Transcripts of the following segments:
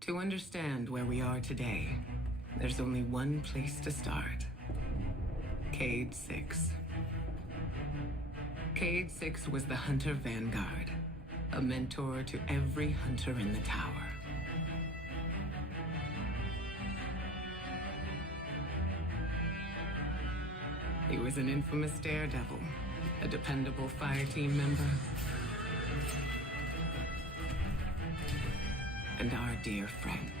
To understand where we are today, there's only one place to start. Cayde 6. Cayde 6 was the Hunter Vanguard, a mentor to every hunter in the tower. He was an infamous daredevil, a dependable fire team member, and our dear friend.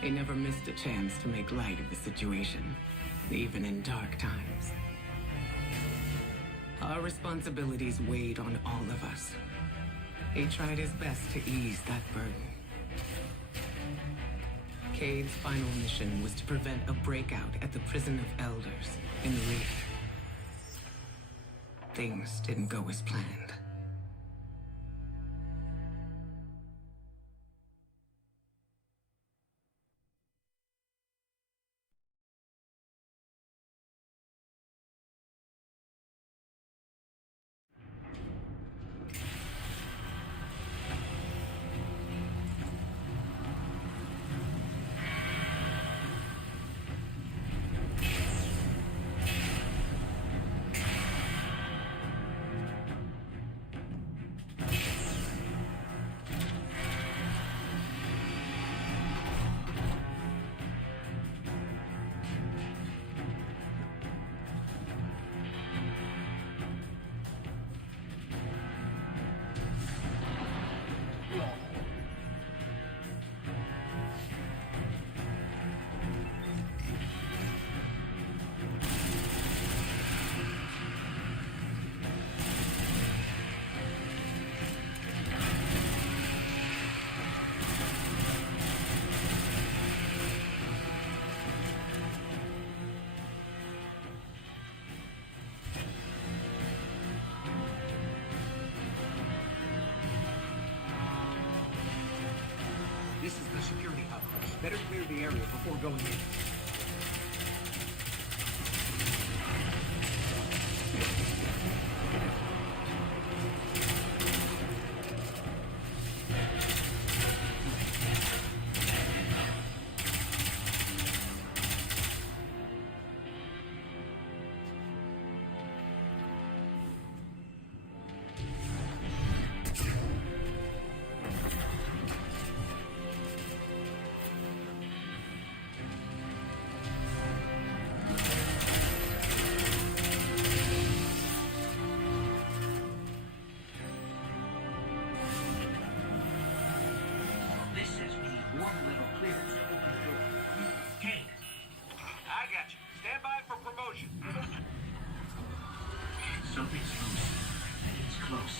He never missed a chance to make light of the situation, even in dark times. Our responsibilities weighed on all of us. He tried his best to ease that burden. Cayde's final mission was to prevent a breakout at the Prison of Elders in Reef. Things didn't go as planned. This is the security hub. Better clear the area before going in. Something's loose, and it's close.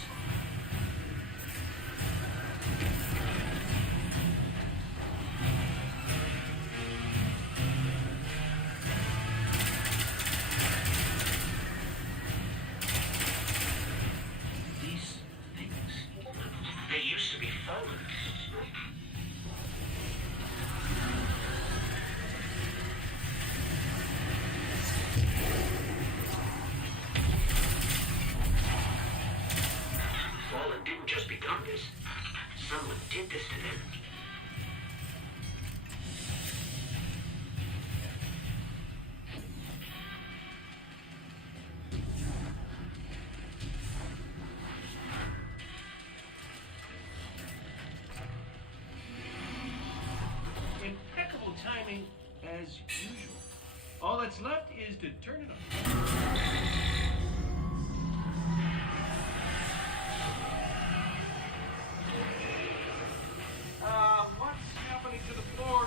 These things, they used to be fallen. Someone did this to them. Impeccable timing, as usual. All that's left is to turn it on. To the floor.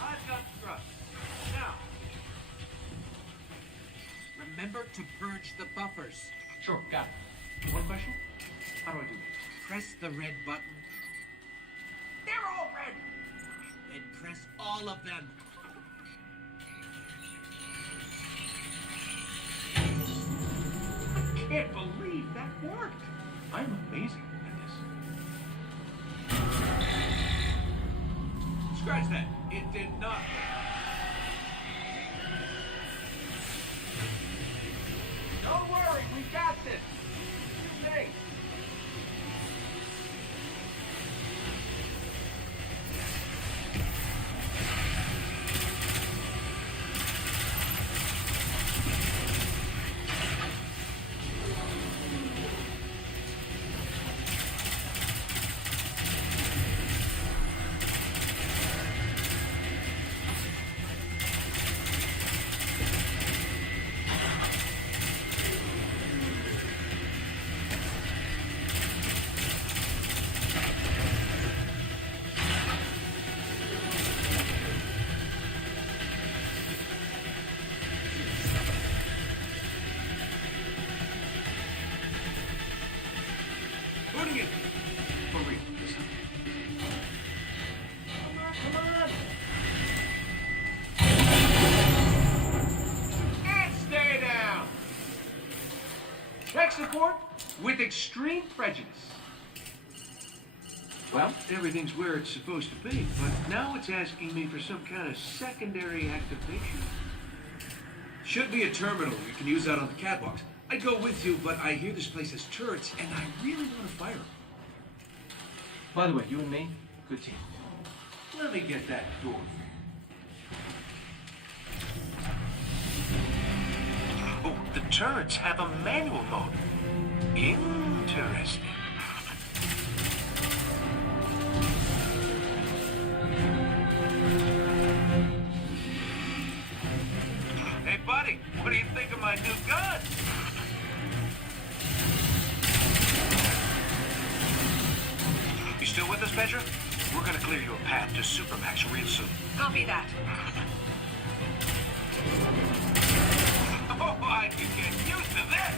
I've got thrust. Now. Remember to purge the buffers. Sure, got it. One question? How do I do that? Press the red button. They're all red! Then press all of them. worked. I'm amazing at this. Scratch that. It did not work. Don't worry, we got this. Two things. For real this time. Come on. And stay down. Tech support with extreme prejudice. Well, everything's where it's supposed to be, but now it's asking me for some kind of secondary activation. Should be a terminal you can use out on the catwalks. I'd go with you, but I hear this place has turrets, and I really want to fire them. By the way, you and me, good team. Let me get that door. Oh, the turrets have a manual mode. Interesting. Hey, buddy, what do you think of my new gun? You still with us, Petra? We're gonna clear you a path to Supermax real soon. Copy that. Oh, I can get used to this!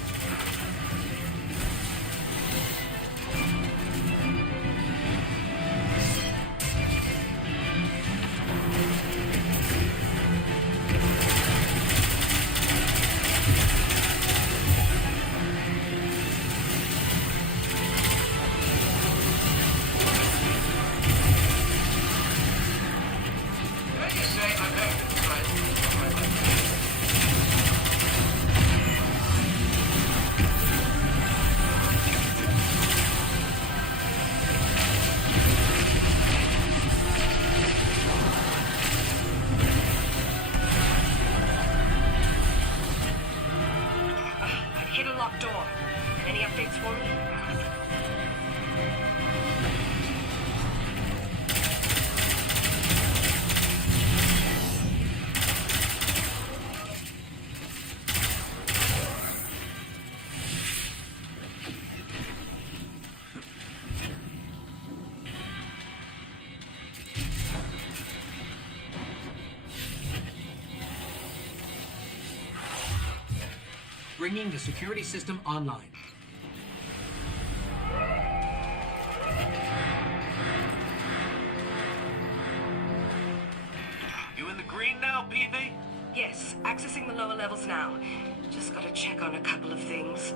Bringing the security system online. You in the green now, PV? Yes, accessing the lower levels now. Just gotta check on a couple of things.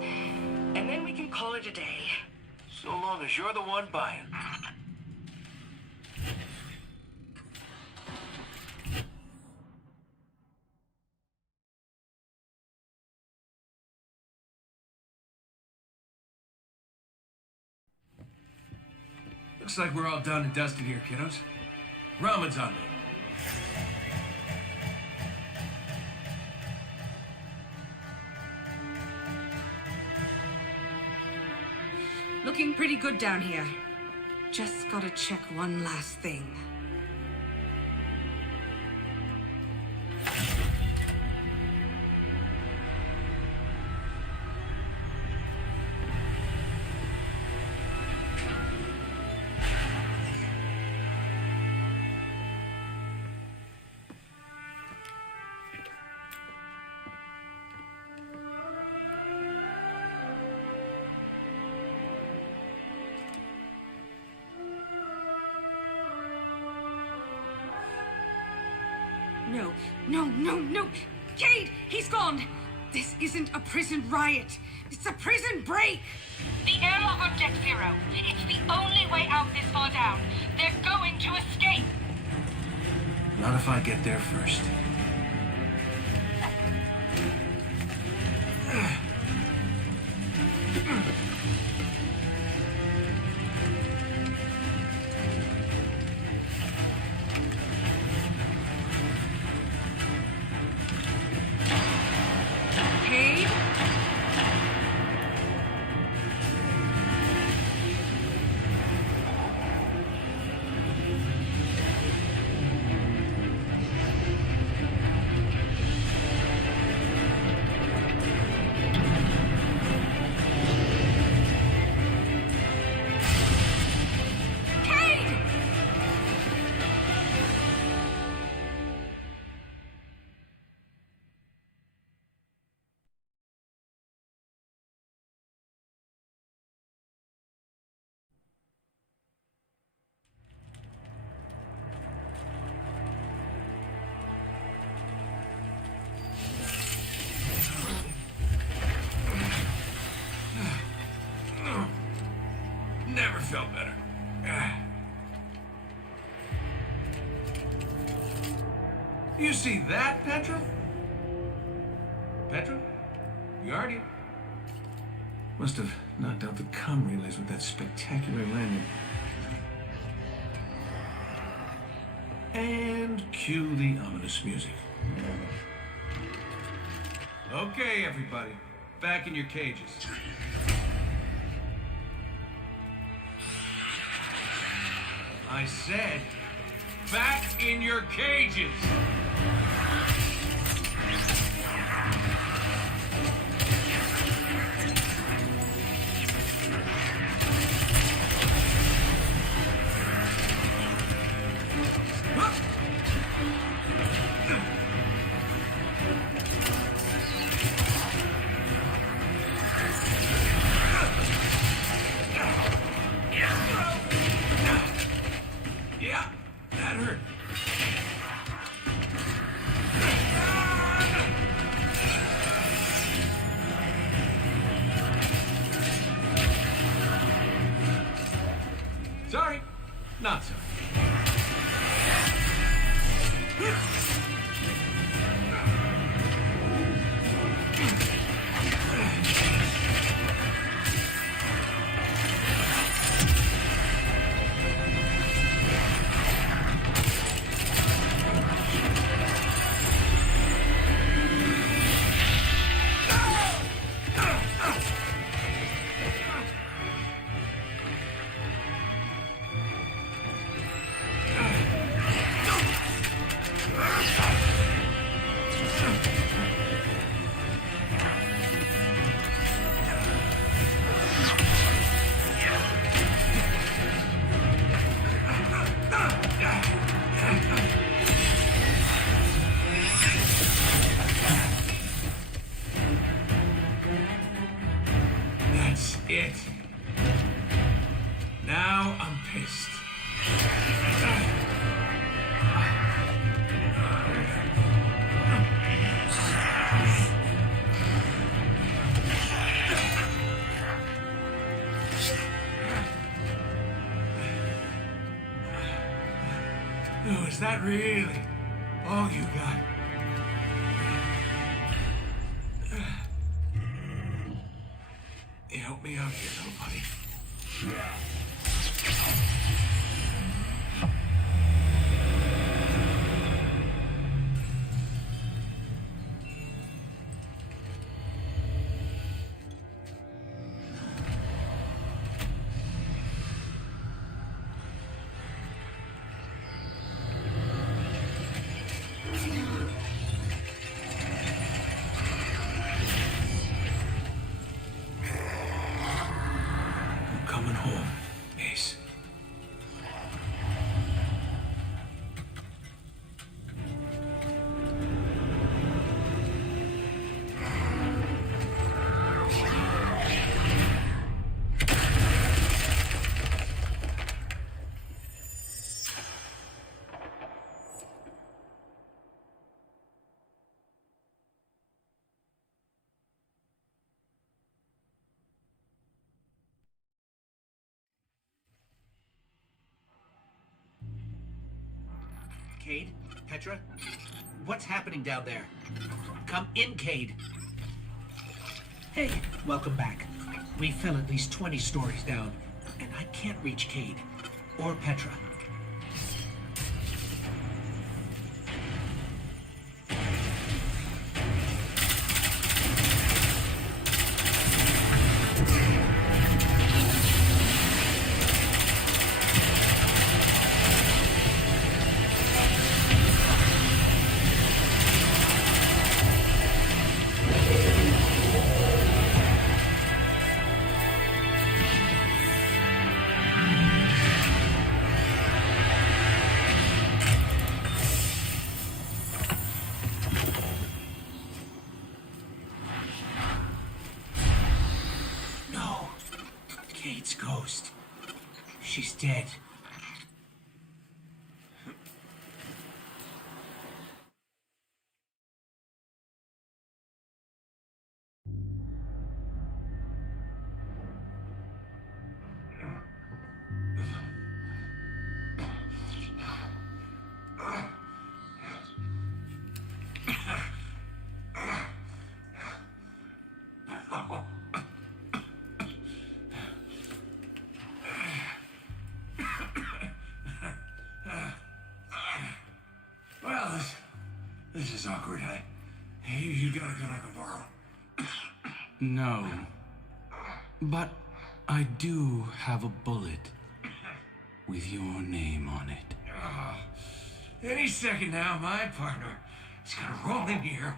And then we can call it a day. So long as you're the one buying. Looks like we're all done and dusted here, kiddos. Ramen's on me. Looking pretty good down here. Just gotta check one last thing. No. Cayde, he's gone. This isn't a prison riot. It's a prison break! The airlock on deck 0. It's the only way out this far down. They're going to escape. Not if I get there first. Cayde? Never felt better. You see that, Petra? Petra? Guardian? Must have knocked out the comm relays with that spectacular landing. And cue the ominous music. Okay, everybody. Back in your cages. I said, back in your cages! Yeah, that hurt. Sorry, not sorry. That's it. Now I'm pissed. Oh, is that really all you got? You help me out here, little buddy. I'm coming home, Ace. Cayde? Petra? What's happening down there? Come in, Cayde. Hey, welcome back. We fell at least 20 stories down, and I can't reach Cayde or Petra. Ghost. She's dead. This is awkward. You gotta go like a borrow. No. But I do have a bullet with your name on it. Any second now, my partner is gonna roll in here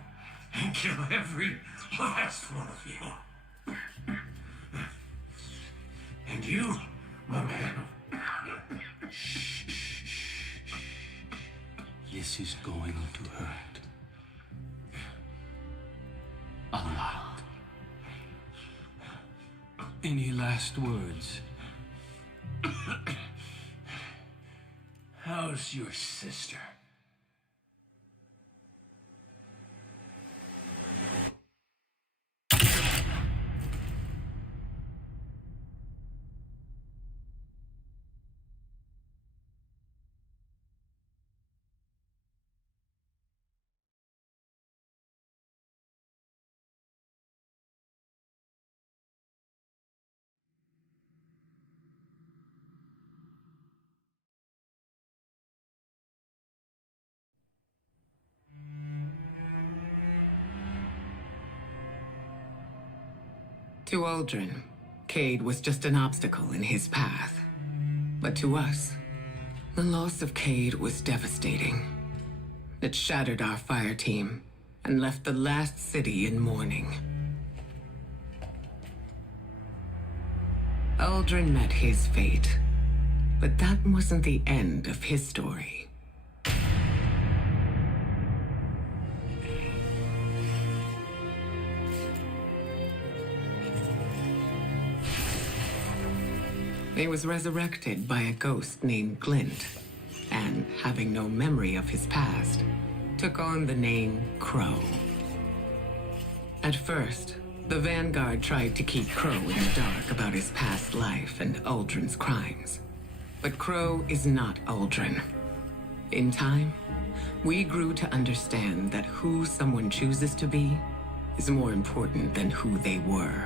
and kill every last one of you. And you, my man. This is going to hurt. A lot. Any last words? How's your sister? To Aldrin, Cayde was just an obstacle in his path. But to us, the loss of Cayde was devastating. It shattered our fire team and left the last city in mourning. Aldrin met his fate, but that wasn't the end of his story. He was resurrected by a ghost named Glint, and having no memory of his past, took on the name Crow. At first, the Vanguard tried to keep Crow in the dark about his past life and Aldrin's crimes. But Crow is not Aldrin. In time, we grew to understand that who someone chooses to be is more important than who they were.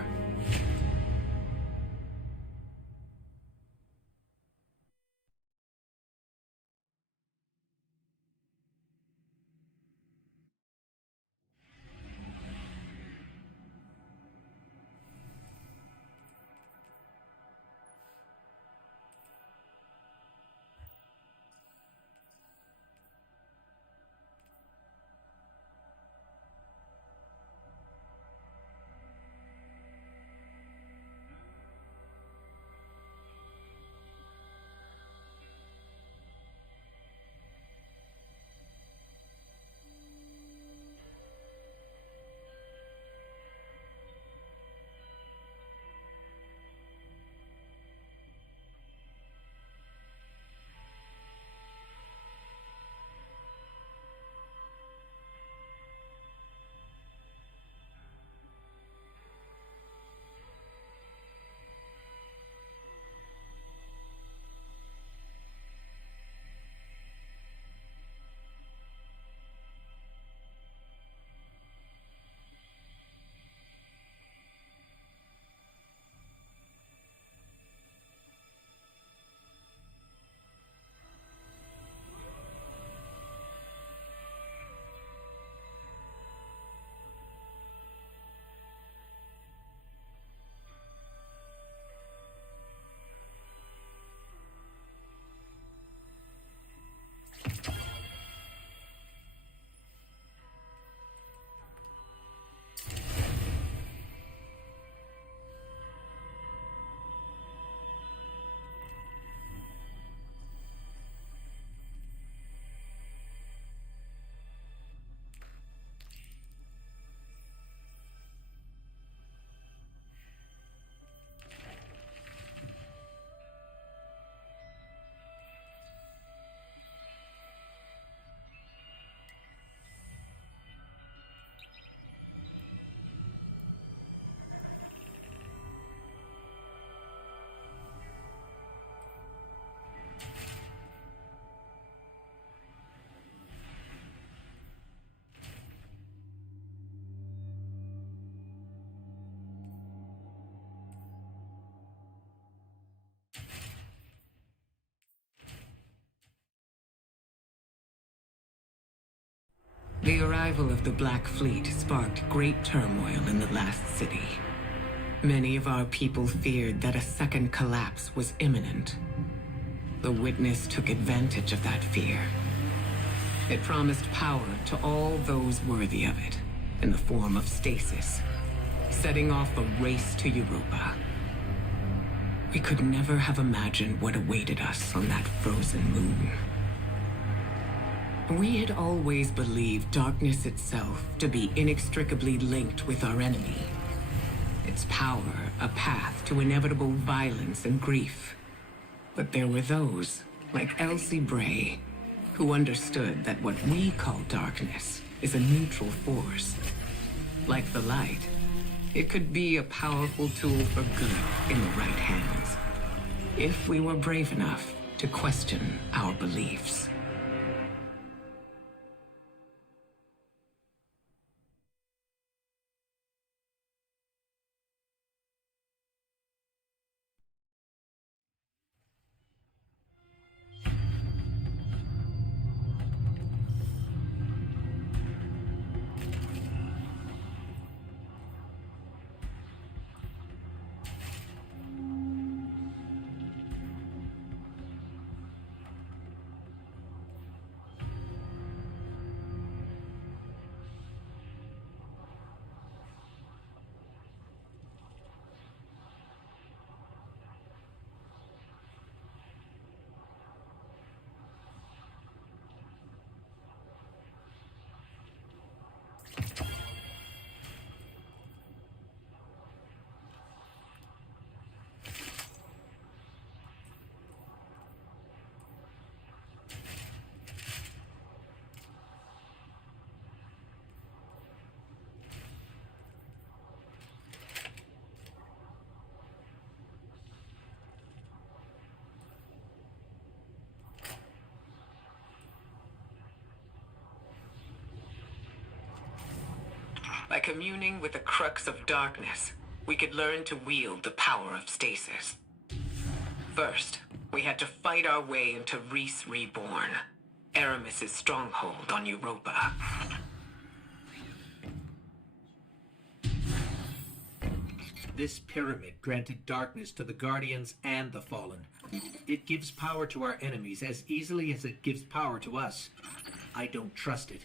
The arrival of the Black Fleet sparked great turmoil in the last city. Many of our people feared that a second collapse was imminent. The Witness took advantage of that fear. It promised power to all those worthy of it, in the form of stasis, setting off a race to Europa. We could never have imagined what awaited us on that frozen moon. We had always believed darkness itself to be inextricably linked with our enemy. Its power a path to inevitable violence and grief. But there were those, like Elsie Bray, who understood that what we call darkness is a neutral force. Like the light, it could be a powerful tool for good in the right hands, if we were brave enough to question our beliefs. By communing with the crux of darkness, we could learn to wield the power of stasis. First, we had to fight our way into Reese Reborn, Aramis's stronghold on Europa. This pyramid granted darkness to the Guardians and the Fallen. It gives power to our enemies as easily as it gives power to us. I don't trust it.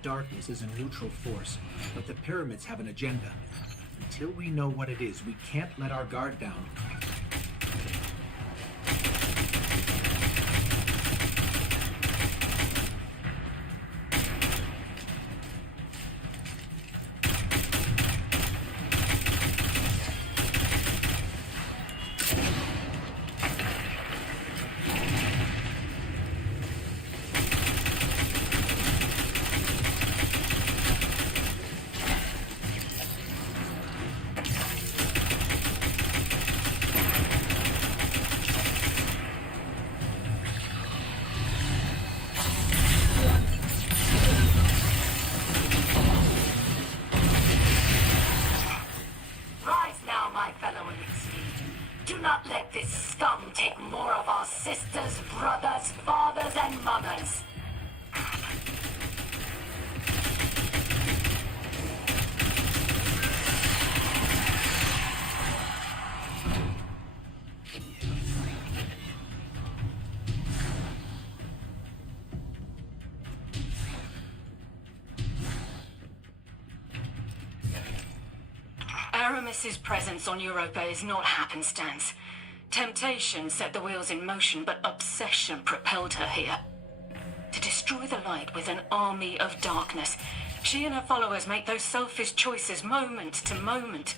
Darkness is a neutral force, but the pyramids have an agenda. Until we know what it is, we can't let our guard down. sisters, brothers, fathers, and mothers. Aramis's presence on Europa is not happenstance. Temptation set the wheels in motion, but obsession propelled her here. To destroy the light with an army of darkness, she and her followers make those selfish choices moment to moment.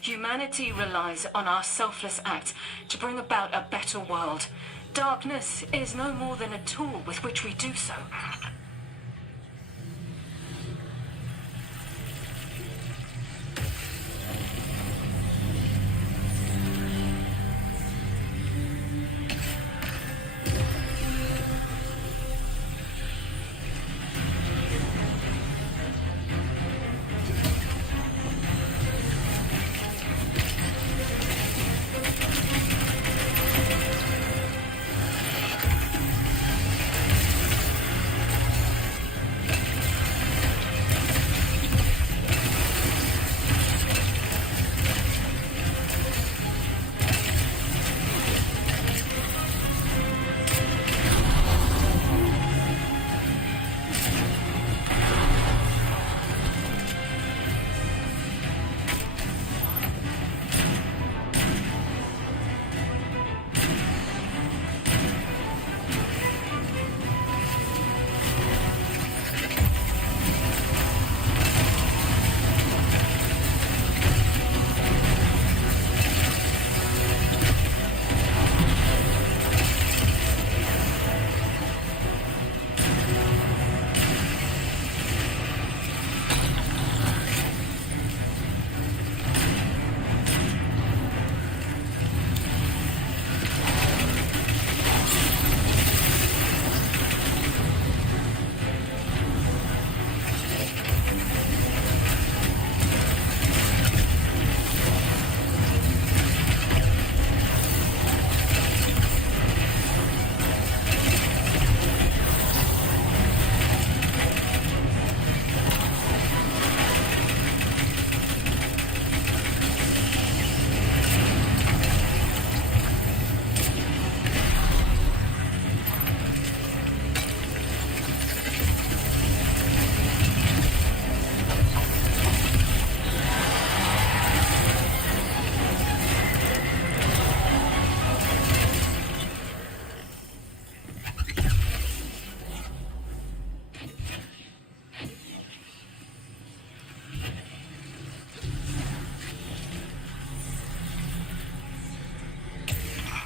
Humanity relies on our selfless acts to bring about a better world. Darkness is no more than a tool with which we do so.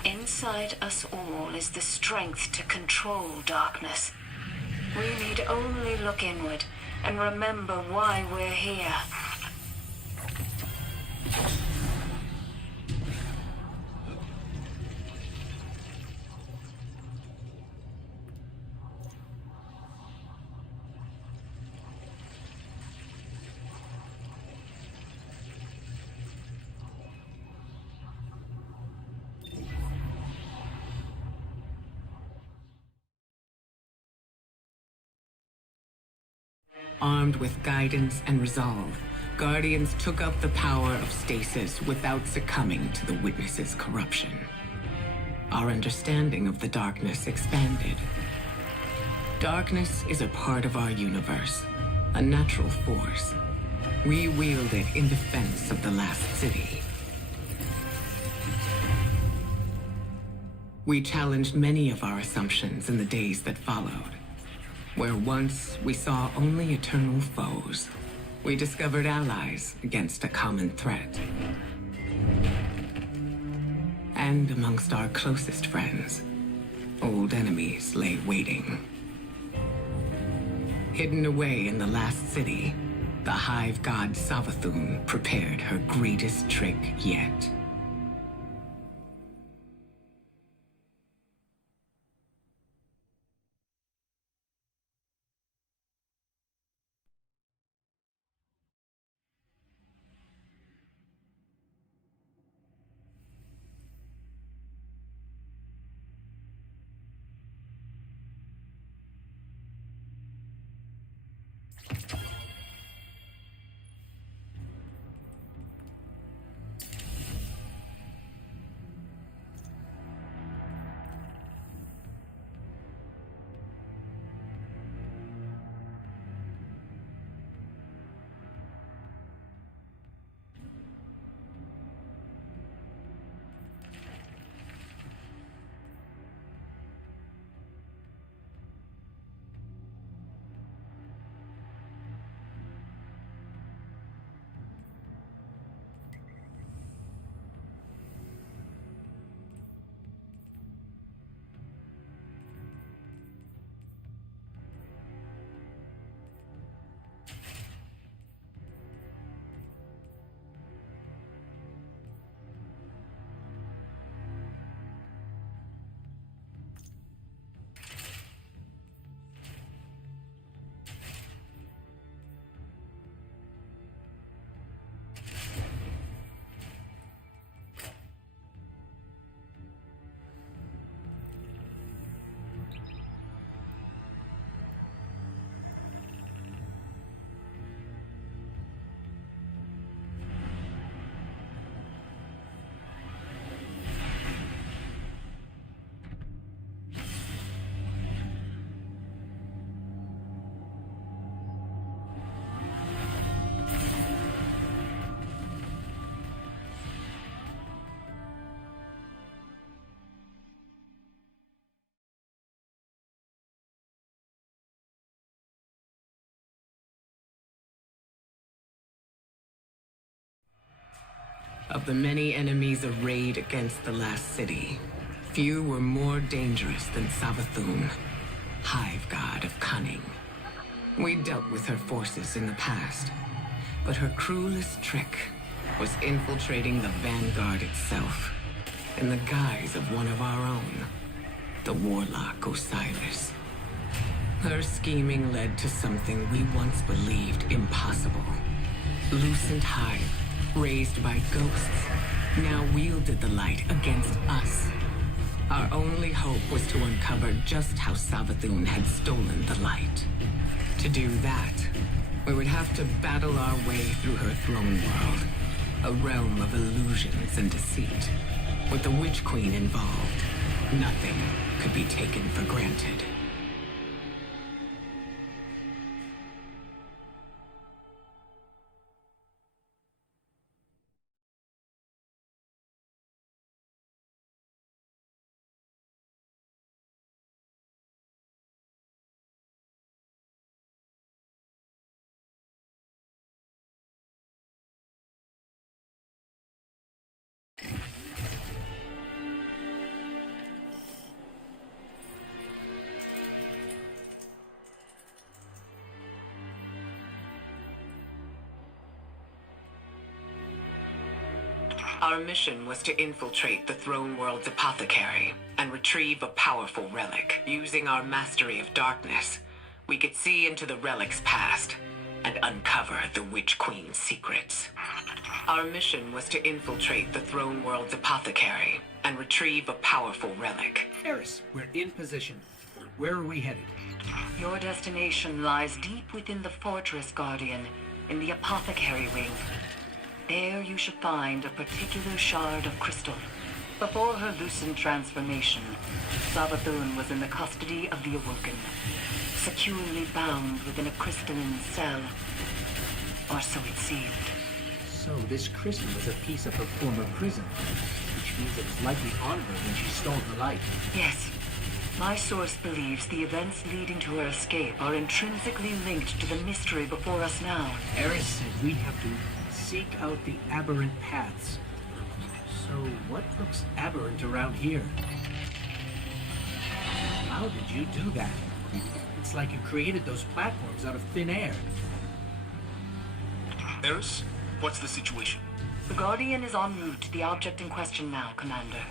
Inside us all is the strength to control darkness. We need only look inward and remember why we're here. Armed with guidance and resolve, Guardians took up the power of stasis without succumbing to the Witness's corruption. Our understanding of the darkness expanded. Darkness is a part of our universe, a natural force. We wield it in defense of the last city. We challenged many of our assumptions in the days that followed. Where once we saw only eternal foes, we discovered allies against a common threat. And amongst our closest friends, old enemies lay waiting. Hidden away in the last city, the hive god Savathun prepared her greatest trick yet. Of the many enemies arrayed against the last city, few were more dangerous than Savathun, hive god of cunning. We dealt with her forces in the past, but her cruelest trick was infiltrating the Vanguard itself, in the guise of one of our own, the warlock Osiris. Her scheming led to something we once believed impossible. Lucent Hive, raised by ghosts, now wielded the light against us. Our only hope was to uncover just how Savathun had stolen the light. To do that, we would have to battle our way through her throne world, a realm of illusions and deceit. With the Witch Queen involved, nothing could be taken for granted. Our mission was to infiltrate the Throne World's apothecary and retrieve a powerful relic. Using our mastery of darkness, we could see into the relic's past and uncover the Witch Queen's secrets. Our mission was to infiltrate the Throne World's apothecary and retrieve a powerful relic. Aurous, we're in position. Where are we headed? Your destination lies deep within the Fortress Guardian, in the Apothecary Wing. There you should find a particular shard of crystal. Before her lucent transformation, Savathun was in the custody of the Awoken, securely bound within a crystalline cell. Or so it seemed. So this crystal was a piece of her former prison, which means it was likely on her when she stole the light. Yes. My source believes the events leading to her escape are intrinsically linked to the mystery before us now. Aurous said we have to seek out the aberrant paths. So what looks aberrant around here? How did you do that? It's like you created those platforms out of thin air. Aurous, what's the situation? The Guardian is en route to the object in question now, Commander.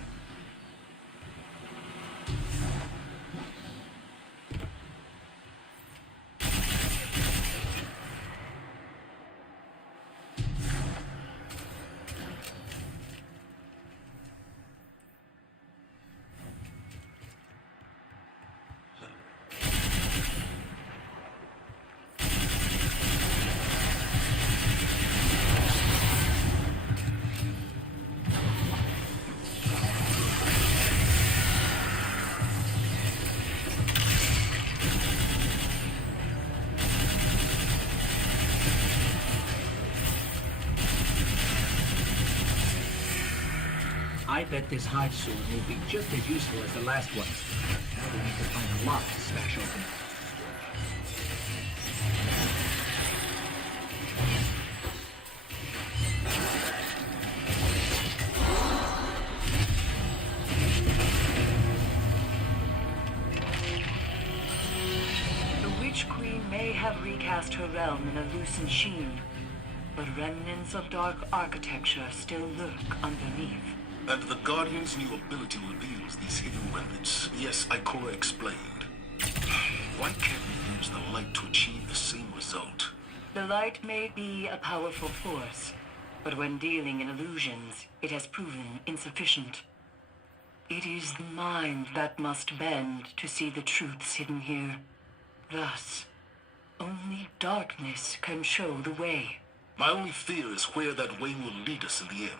I bet this hive sword will be just as useful as the last one. Now we need to find a lock to smash open. The Witch Queen may have recast her realm in a lucent sheen, but remnants of dark architecture still lurk underneath. And the Guardian's new ability reveals these hidden remnants. Yes, Ikora explained. Why can't we use the light to achieve the same result? The light may be a powerful force, but when dealing in illusions, it has proven insufficient. It is the mind that must bend to see the truths hidden here. Thus, only darkness can show the way. My only fear is where that way will lead us in the end.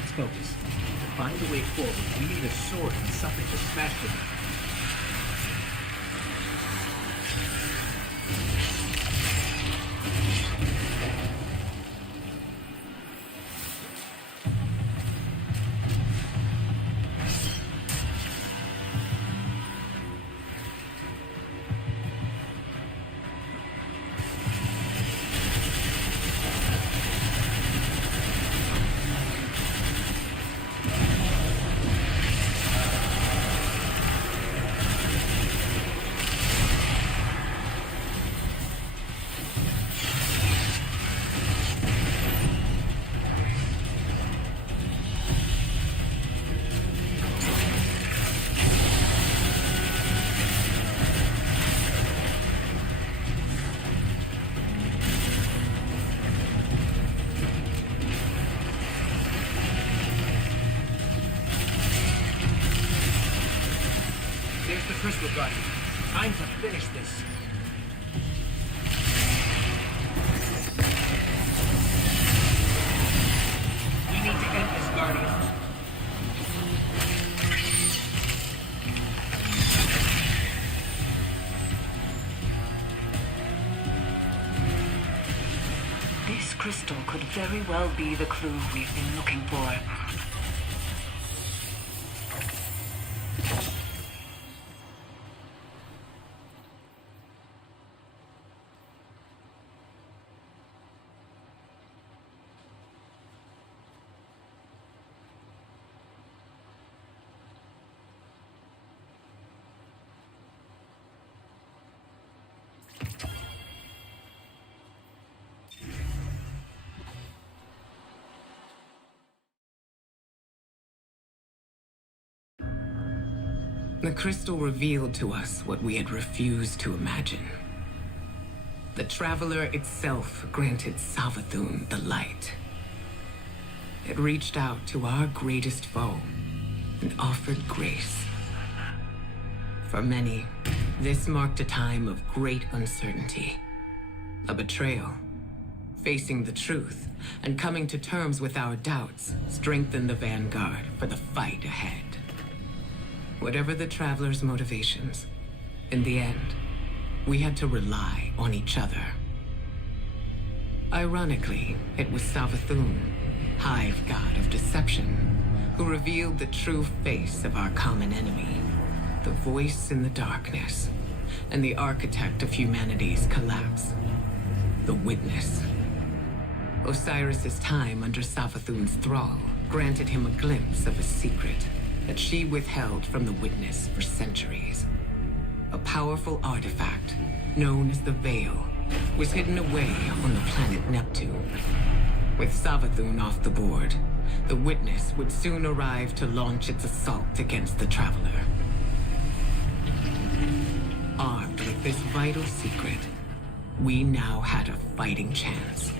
Let's focus. Find a way forward. We need a sword and something to smash with it. There's the crystal guardian. Time to finish this. We need to end this guardian. This crystal could very well be the clue we've been looking for. The crystal revealed to us what we had refused to imagine. The Traveler itself granted Savathun the light. It reached out to our greatest foe and offered grace. For many, this marked a time of great uncertainty. A betrayal. Facing the truth and coming to terms with our doubts strengthened the vanguard for the fight ahead. Whatever the Traveler's motivations, in the end, we had to rely on each other. Ironically, it was Savathun, Hive God of Deception, who revealed the true face of our common enemy, the voice in the darkness, and the architect of humanity's collapse, the Witness. Osiris's time under Savathun's thrall granted him a glimpse of a secret that she withheld from the Witness for centuries. A powerful artifact, known as the Veil, was hidden away on the planet Neptune. With Savathun off the board, the Witness would soon arrive to launch its assault against the Traveler. Armed with this vital secret, we now had a fighting chance.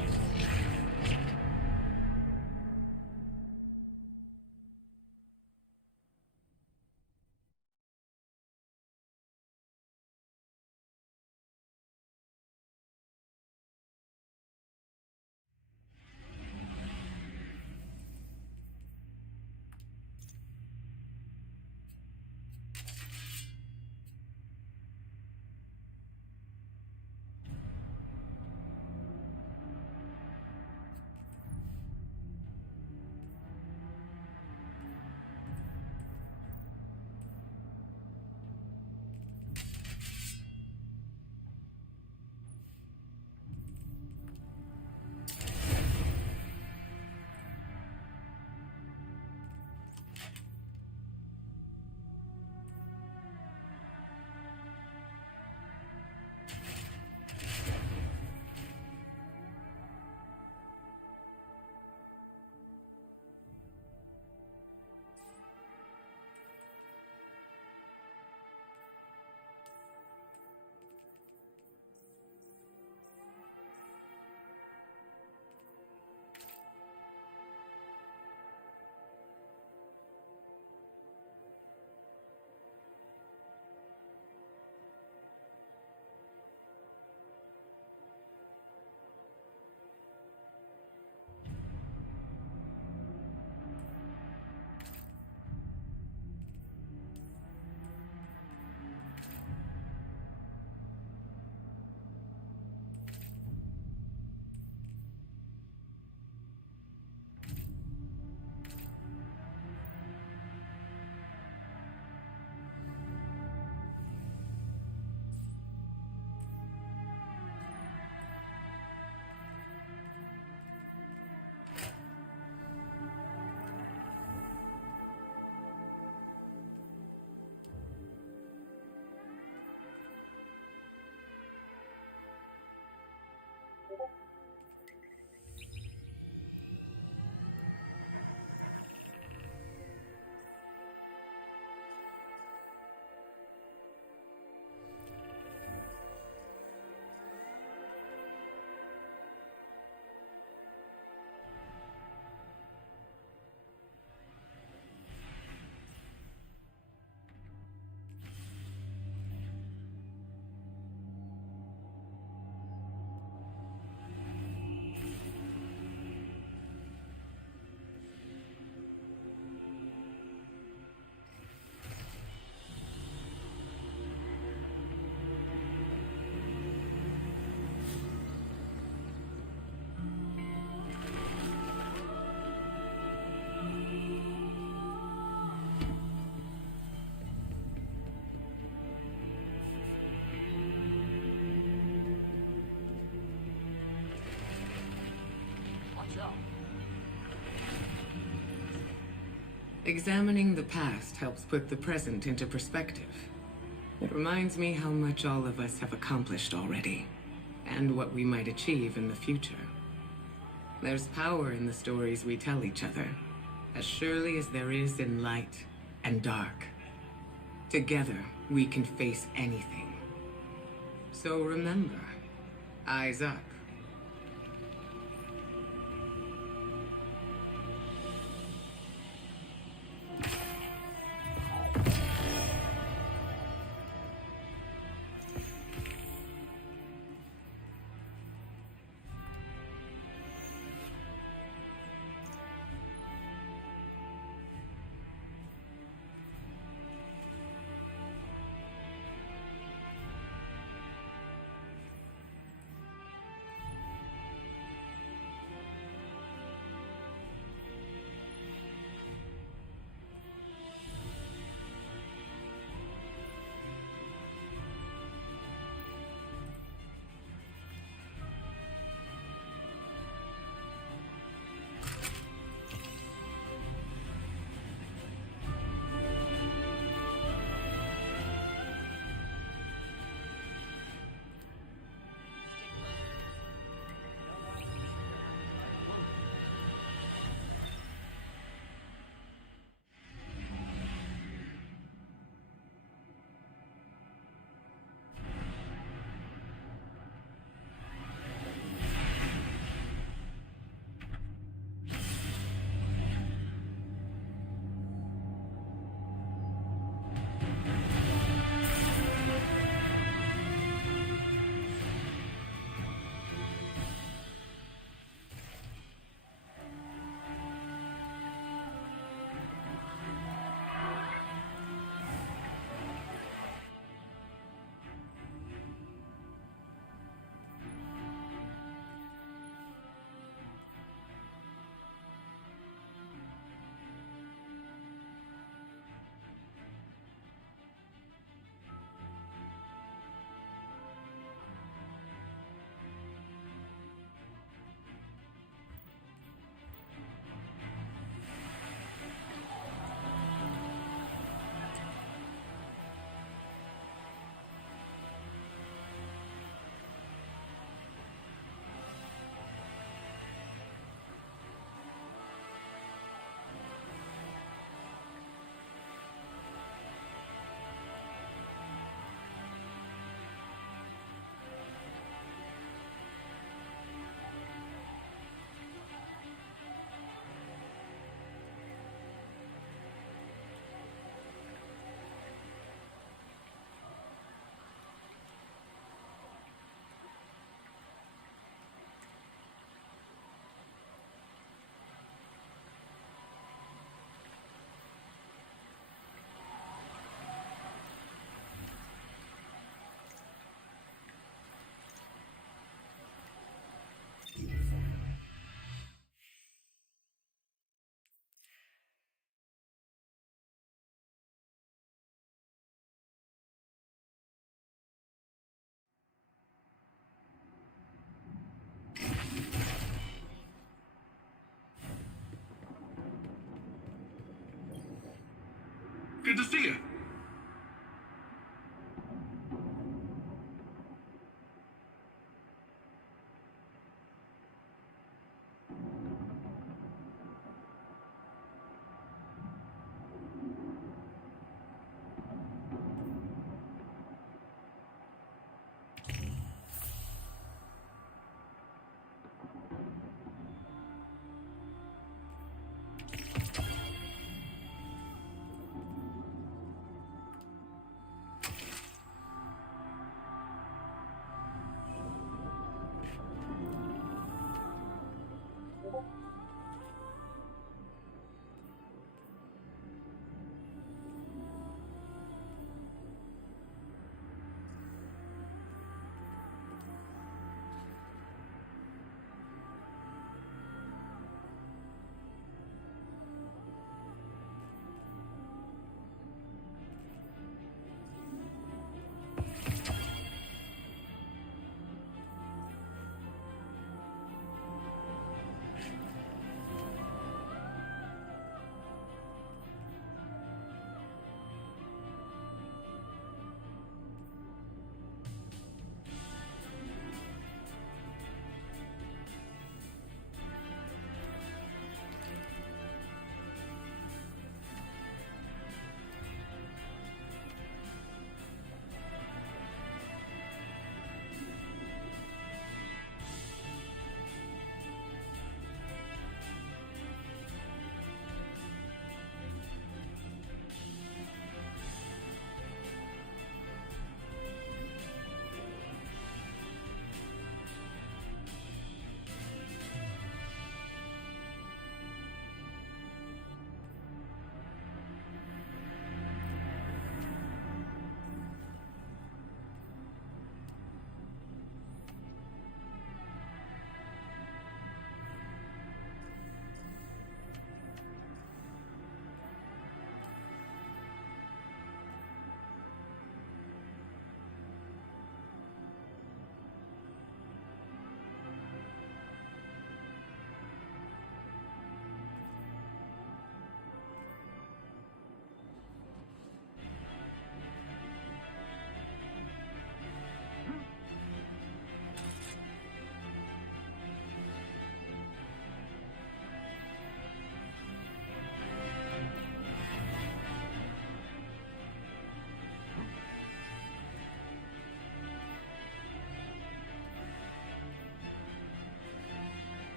Examining the past helps put the present into perspective. It reminds me how much all of us have accomplished already, and what we might achieve in the future. There's power in the stories we tell each other, as surely as there is in light and dark. Together, we can face anything. So remember, eyes up. Good to see you.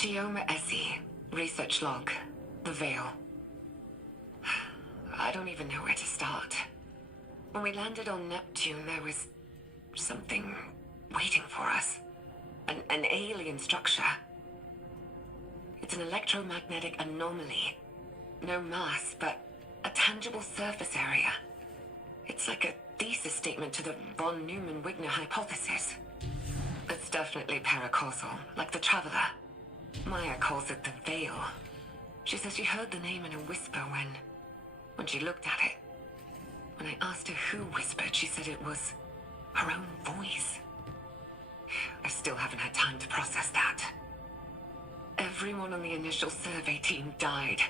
Essie, research log, the Veil. I don't even know where to start. When we landed on Neptune, there was something waiting for us. An alien structure. It's an electromagnetic anomaly. No mass, but a tangible surface area. It's like a thesis statement to the von Neumann-Wigner hypothesis. It's definitely paracausal, like the Traveler. Maya calls it the Veil. She says she heard the name in a whisper when she looked at it. When I asked her who whispered, she said it was her own voice. I still haven't had time to process that. Everyone on the initial survey team died.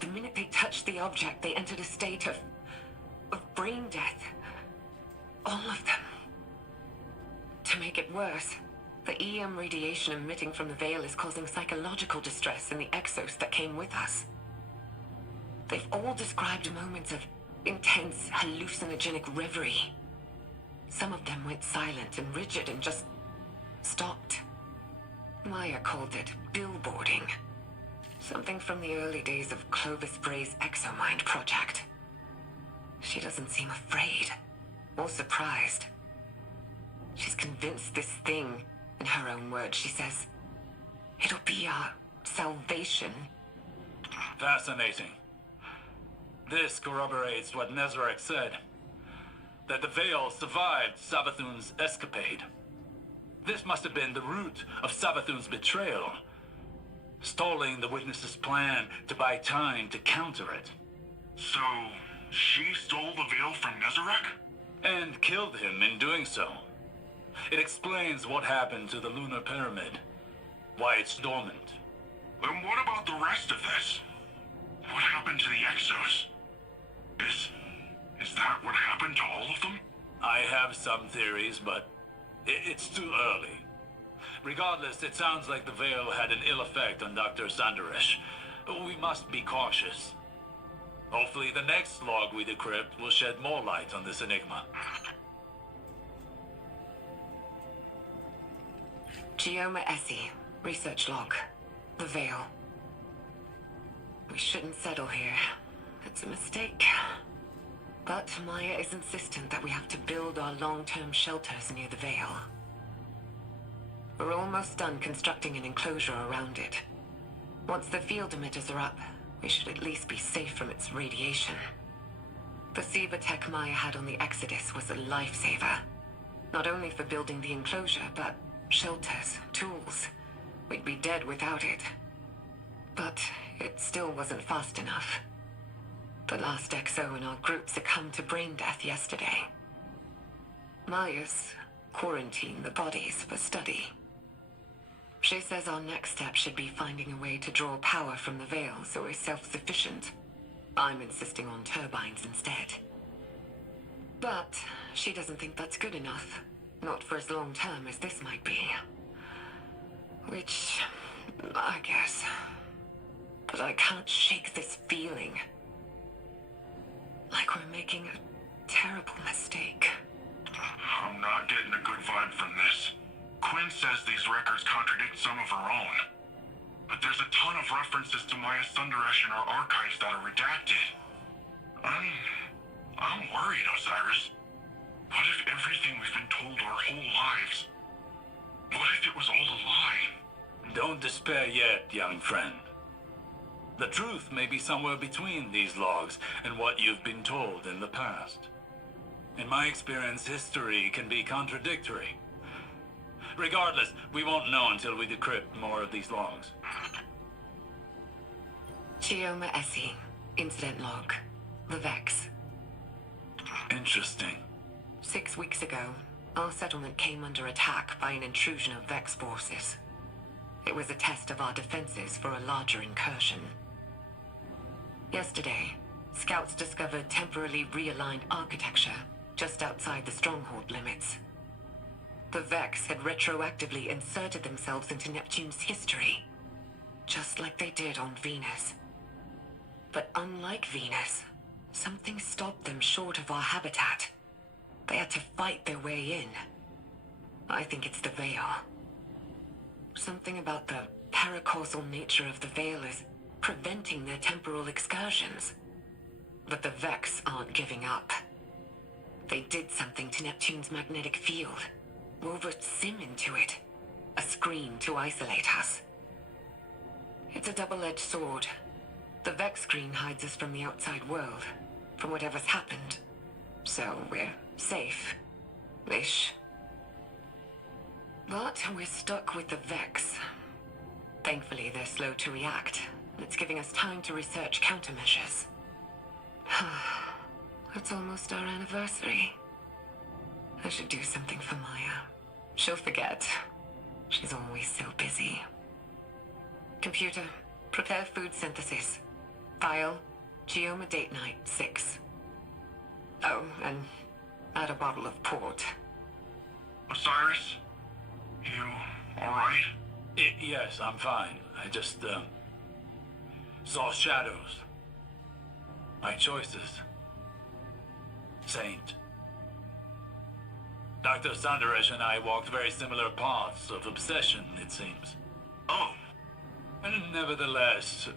The minute they touched the object, they entered a state of brain death. All of them. To make it worse, the EM radiation emitting from the Veil is causing psychological distress in the exos that came with us. They've all described moments of intense hallucinogenic reverie. Some of them went silent and rigid and just stopped. Maya called it billboarding. Something from the early days of Clovis Bray's Exomind project. She doesn't seem afraid or surprised. She's convinced this thing, in her own words, she says, it'll be our salvation. Fascinating. This corroborates what Nezarek said, that the Veil survived Savathun's escapade. This must have been the root of Savathun's betrayal, stalling the witness's plan to buy time to counter it. So, she stole the Veil from Nezarek? And killed him in doing so. It explains what happened to the lunar pyramid, why it's dormant. Then what about the rest of this? What happened to the Exos? Is that what happened to all of them? I have some theories, but it's too early. Regardless, it sounds like the Veil had an ill effect on Dr. Sanderesh. We must be cautious. Hopefully the next log we decrypt will shed more light on this enigma. Essie, research log, the Veil. We shouldn't settle here. It's a mistake. But Maya is insistent that we have to build our long-term shelters near the Veil. We're almost done constructing an enclosure around it. Once the field emitters are up, we should at least be safe from its radiation. The Siva tech Maya had on the Exodus was a lifesaver. Not only for building the enclosure, but shelters, tools. We'd be dead without it. But it still wasn't fast enough. The last XO in our group succumbed to brain death yesterday. Maya's quarantined the bodies for study. She says our next step should be finding a way to draw power from the Veil so we're self-sufficient. I'm insisting on turbines instead. But she doesn't think that's good enough. Not for as long term as this might be. Which, I guess. But I can't shake this feeling. Like we're making a terrible mistake. I'm not getting a good vibe from this. Quinn says these records contradict some of her own. But there's a ton of references to Maya Sundaresh in our archives that are redacted. I'm worried, Osiris. What if everything we've been told our whole lives? What if it was all a lie? Don't despair yet, young friend. The truth may be somewhere between these logs and what you've been told in the past. In my experience, history can be contradictory. Regardless, we won't know until we decrypt more of these logs. Essie, incident log, the Vex. Interesting. 6 weeks ago, our settlement came under attack by an intrusion of Vex forces. It was a test of our defenses for a larger incursion. Yesterday, scouts discovered temporarily realigned architecture just outside the stronghold limits. The Vex had retroactively inserted themselves into Neptune's history, just like they did on Venus. But unlike Venus, something stopped them short of our habitat. They had to fight their way in. I think it's the Veil. Something about the paracausal nature of the Veil is preventing their temporal excursions. But the Vex aren't giving up. They did something to Neptune's magnetic field, wove a SIM into it, a screen to isolate us. It's a double-edged sword. The Vex screen hides us from the outside world, from whatever's happened. So we're safe. Ish. But we're stuck with the Vex. Thankfully, they're slow to react, and it's giving us time to research countermeasures. It's almost our anniversary. I should do something for Maya. She'll forget. She's always so busy. Computer, prepare food synthesis. File, Geoma date night 6. Oh, and add a bottle of port. Osiris? You alright? Yes, I'm fine. I just, saw shadows. My choices. Saint. Dr. Sandaresh and I walked very similar paths of obsession, it seems. Oh. And nevertheless,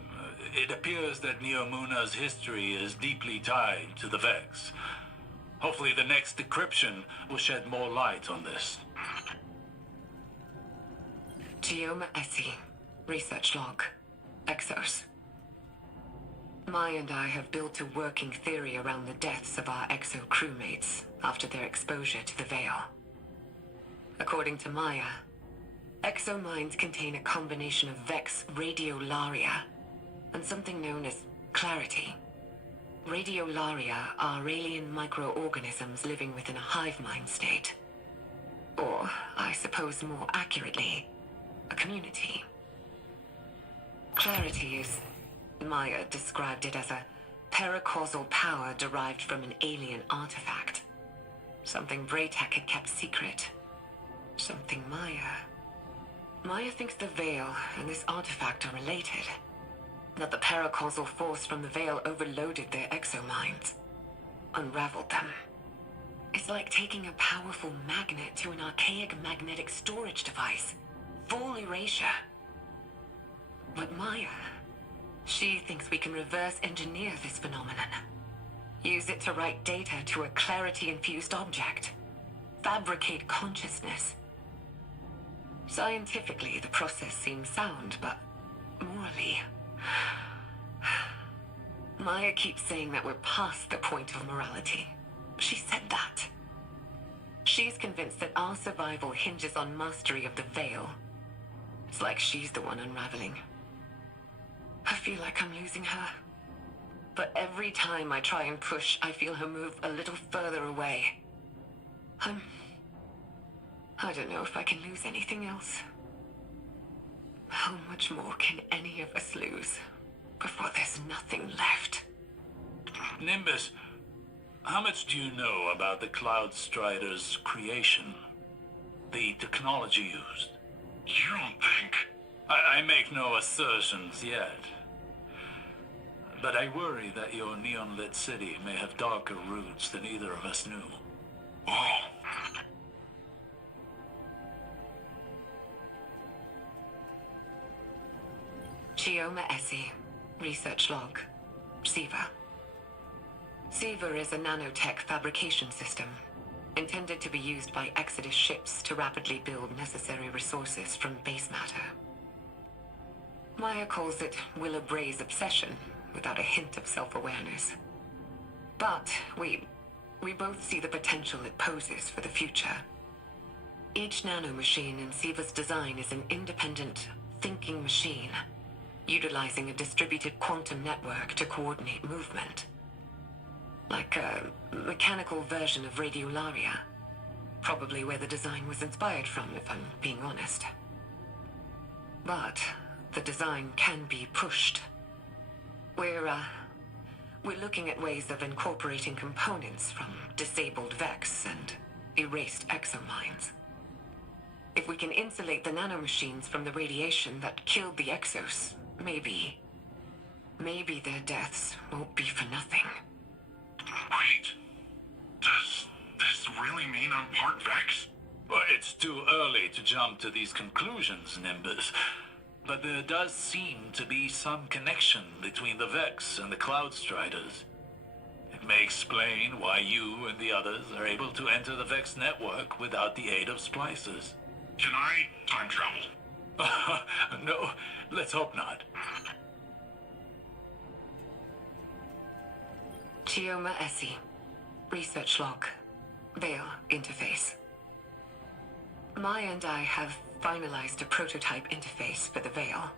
it appears that Neomuna's history is deeply tied to the Vex. Hopefully the next decryption will shed more light on this. Geoma Essie, research log, Exos. Maya and I have built a working theory around the deaths of our Exo crewmates after their exposure to the Veil. According to Maya, Exo minds contain a combination of Vex radiolaria and something known as clarity. Radiolaria are alien microorganisms living within a hive mind state. Or, I suppose more accurately, a community. Clarity is... Maya described it as a paracausal power derived from an alien artifact. Something Braytech had kept secret. Something Maya thinks the Veil and this artifact are related. That the paracausal force from the Veil overloaded their exominds. Unraveled them. It's like taking a powerful magnet to an archaic magnetic storage device. Full erasure. But Maya... she thinks we can reverse engineer this phenomenon. Use it to write data to a clarity-infused object. Fabricate consciousness. Scientifically, the process seems sound, but morally... Maya keeps saying that we're past the point of morality. She said that. She's convinced that our survival hinges on mastery of the Veil. It's like she's the one unraveling. I feel like I'm losing her. But every time I try and push, I feel her move a little further away. I don't know if I can lose anything else. How much more can any of us lose before there's nothing left? Nimbus, how much do you know about the Cloud Strider's creation? The technology used? You don't think... I make no assertions yet. But I worry that your neon-lit city may have darker roots than either of us knew. Oh. Geoma Essie, research log, SIVA. SIVA is a nanotech fabrication system, intended to be used by Exodus ships to rapidly build necessary resources from base matter. Maya calls it Willa Bray's obsession, without a hint of self-awareness. But we both see the potential it poses for the future. Each nanomachine in SIVA's design is an independent, thinking machine, utilizing a distributed quantum network to coordinate movement. Like a mechanical version of radiolaria. Probably where the design was inspired from, if I'm being honest. But the design can be pushed. We're looking at ways of incorporating components from disabled Vex and erased exominds. If we can insulate the nanomachines from the radiation that killed the Exos, maybe their deaths won't be for nothing. Wait. Does this really mean I'm part Vex? Well, it's too early to jump to these conclusions, Nimbus. But there does seem to be some connection between the Vex and the Cloud Striders. It may explain why you and the others are able to enter the Vex network without the aid of splicers. Can I time travel? No, let's hope not. Chioma Essie. Research log. Veil interface. Maya and I have finalized a prototype interface for the Veil.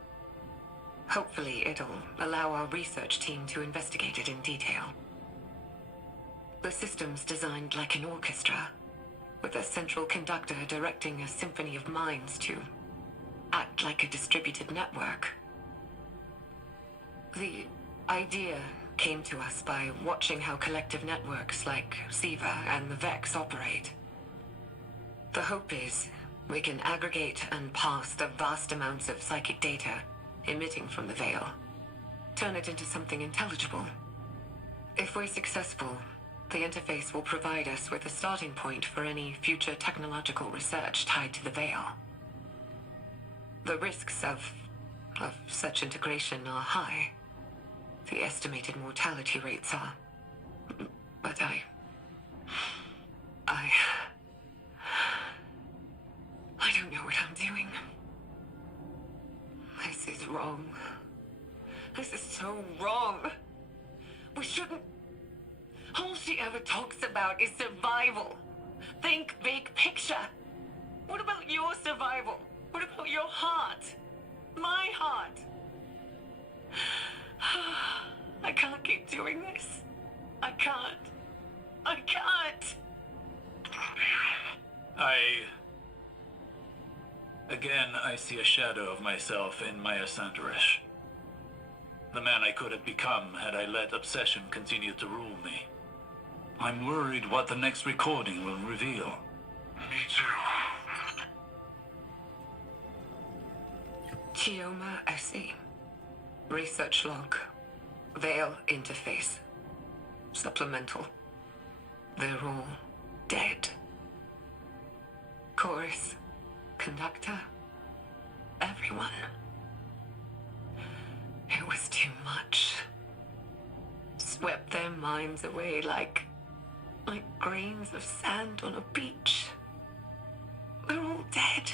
Hopefully it'll allow our research team to investigate it in detail. The system's designed like an orchestra, with a central conductor directing a symphony of minds to act like a distributed network. The idea came to us by watching how collective networks like SIVA and the Vex operate. The hope is we can aggregate and parse the vast amounts of psychic data emitting from the Veil, turn it into something intelligible. If we're successful, the interface will provide us with a starting point for any future technological research tied to the Veil. The risks of such integration are high. The estimated mortality rates are... But I don't know what I'm doing. This is wrong. This is so wrong. We shouldn't... All she ever talks about is survival. Think big picture. What about your survival? What about your heart? My heart? I can't keep doing this. I can't. Again, I see a shadow of myself in Maya Sandresh. The man I could have become had I let obsession continue to rule me. I'm worried what the next recording will reveal. Me too. Chioma Essie. Research log. Veil interface. Supplemental. They're all dead. Chorus. Conductor. Everyone. It was too much. Swept their minds away like grains of sand on a beach. They're all dead.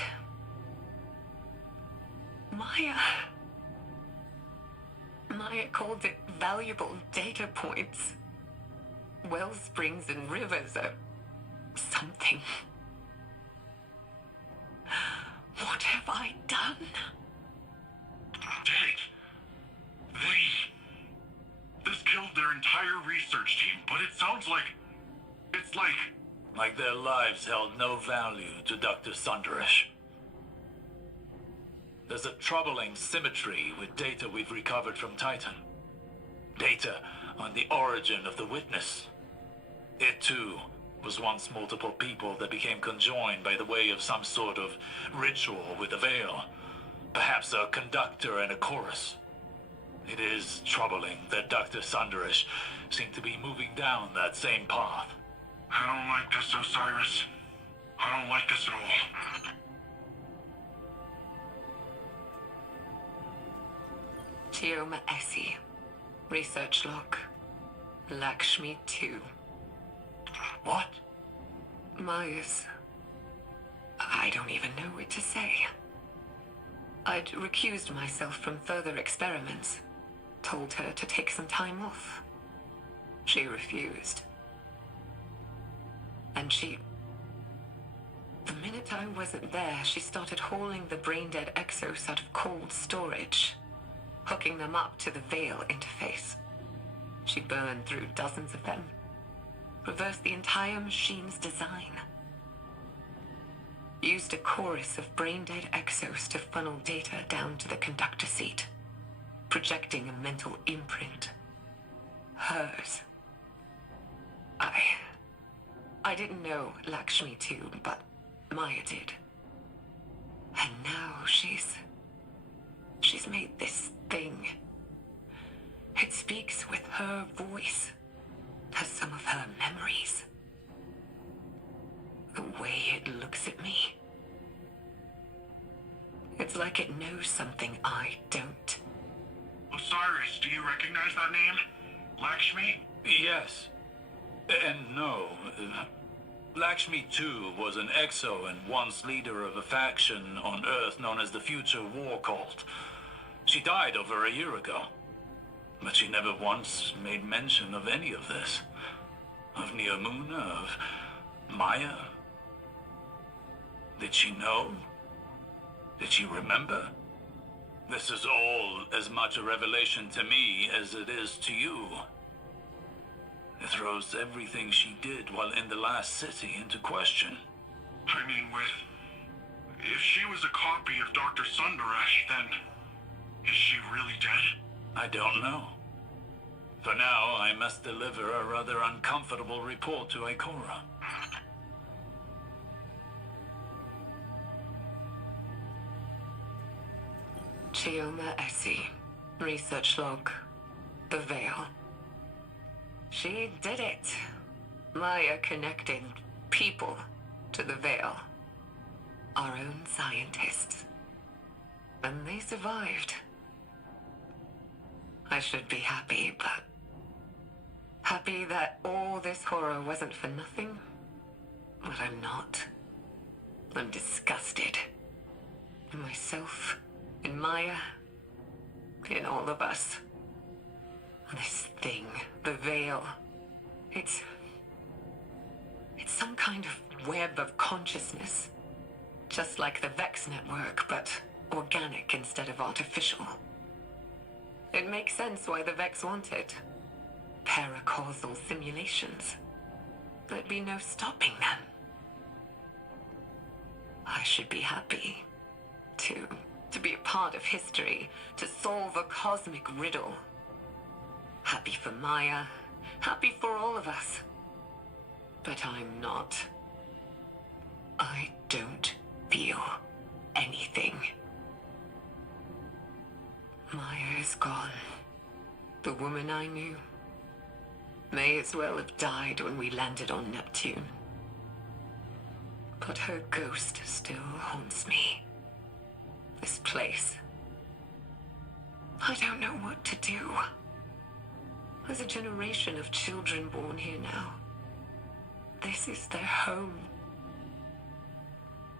Maya called it valuable data points. Well springs and rivers are something. What have I done? Date. This killed their entire research team, but it sounds like... It's like their lives held no value to Dr. Sandresh. There's a troubling symmetry with data we've recovered from Titan. Data on the origin of the witness. It too was once multiple people that became conjoined by the way of some sort of ritual with the Veil. Perhaps a conductor and a chorus. It is troubling that Dr. Sandresh seemed to be moving down that same path. I don't like this, Osiris. I don't like this at all. Chioma Essie. Research log. Lakshmi 2. What? Maya's... I don't even know what to say. I'd recused myself from further experiments. Told her to take some time off. She refused. And the minute I wasn't there, she started hauling the brain-dead Exos out of cold storage, hooking them up to the Veil interface. She burned through dozens of them, reversed the entire machine's design. Used a chorus of brain-dead Exos to funnel data down to the conductor seat, projecting a mental imprint. Hers. I didn't know Lakshmi 2, but Maya did. And now she's made this thing. It speaks with her voice, has some of her memories. The way it looks at me. It's like it knows something I don't. Osiris, do you recognize that name? Lakshmi? Yes. And no. Lakshmi too was an exo and once leader of a faction on Earth known as the Future War Cult. She died over a year ago. But she never once made mention of any of this. Of Neomuna, of Maya. Did she know? Did she remember? This is all as much a revelation to me as it is to you. It throws everything she did while in the last city into question. I mean, if she was a copy of Dr. Sundaresh, then is she really dead? I don't know. For now, I must deliver a rather uncomfortable report to Ikora. Chioma Essie. Research log. The Veil. She did it. Maya connected people to the Veil. Our own scientists. And they survived. I should be happy, but... happy that all this horror wasn't for nothing? But I'm not. I'm disgusted. In myself, in Maya, in all of us. This thing, the Veil, it's some kind of web of consciousness. Just like the Vex network, but organic instead of artificial. It makes sense why the Vex want it. Paracausal simulations. There'd be no stopping them. I should be happy. To be a part of history. To solve a cosmic riddle. Happy for Maya. Happy for all of us. But I'm not. I don't feel anything. Maya is gone. The woman I knew may as well have died when we landed on Neptune. But her ghost still haunts me. This place. I don't know what to do. There's a generation of children born here now. This is their home.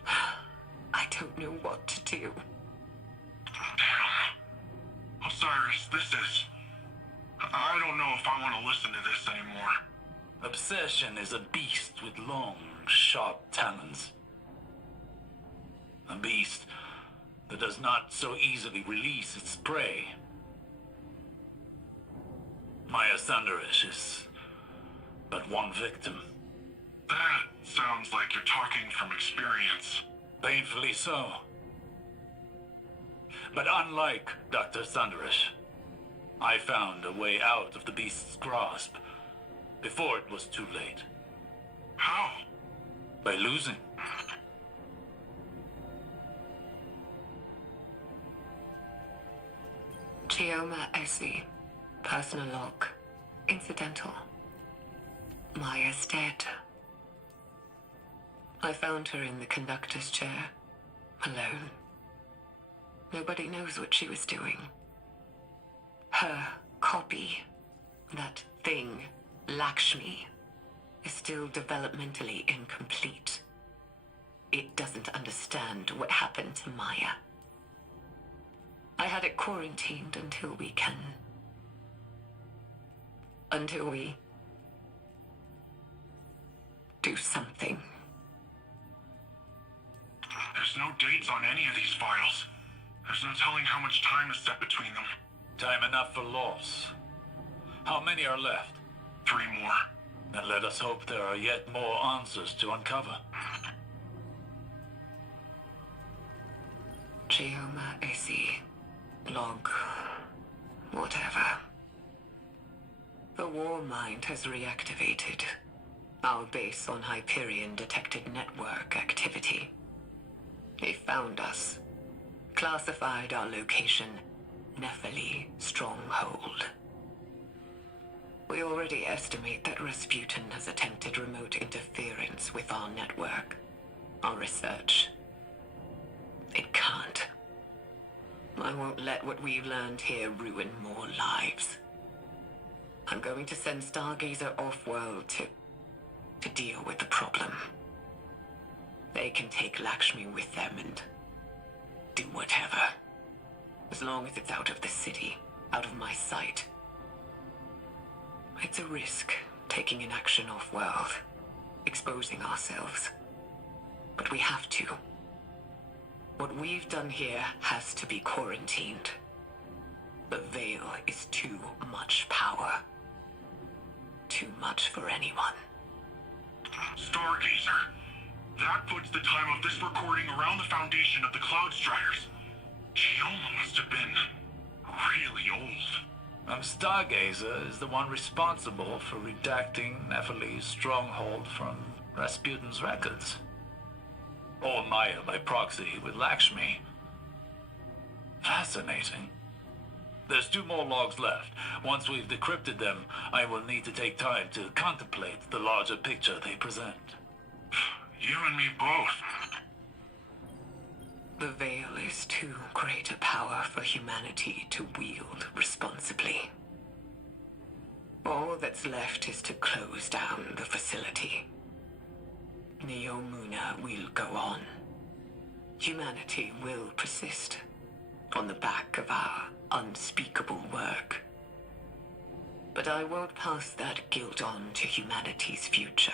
I don't know what to do. Damn. Osiris, this is... I don't know if I want to listen to this anymore. Obsession is a beast with long, sharp talons. A beast that does not so easily release its prey. Maya Sundaresh is but one victim. That sounds like you're talking from experience. Painfully so. But unlike Dr. Sundaresh, I found a way out of the beast's grasp before it was too late. How? By losing. Chioma Essie. Personal log. Incidental. Maya's dead. I found her in the conductor's chair. Alone. Nobody knows what she was doing. Her copy, that thing, Lakshmi, is still developmentally incomplete. It doesn't understand what happened to Maya. I had it quarantined until we do something. There's no dates on any of these files. There's no telling how much time is set between them. Time enough for loss. How many are left? 3 more. Then let us hope there are yet more answers to uncover. Chioma Essie. Log. Whatever. The war mind has reactivated. Our base on Hyperion detected network activity. They found us. Classified our location, Nephili Stronghold. We already estimate that Rasputin has attempted remote interference with our network, our research. It can't I won't let what we've learned here ruin more lives. I'm going to send Stargazer off-world to deal with the problem. They can take Lakshmi with them and do whatever. As long as it's out of the city, out of my sight. It's a risk, taking an action off-world, exposing ourselves. But we have to. What we've done here has to be quarantined. The Veil is too much power. Too much for anyone. Stargazer, that puts the time of this recording around the foundation of the Cloud Striders. Chioma must have been really old. Stargazer is the one responsible for redacting Nephili's stronghold from Rasputin's records. Or Maya by proxy with Lakshmi. Fascinating. There's 2 more logs left. Once we've decrypted them, I will need to take time to contemplate the larger picture they present. You and me both. The Veil is too great a power for humanity to wield responsibly. All that's left is to close down the facility. Neomuna will go on. Humanity will persist on the back of our unspeakable work. But I won't pass that guilt on to humanity's future.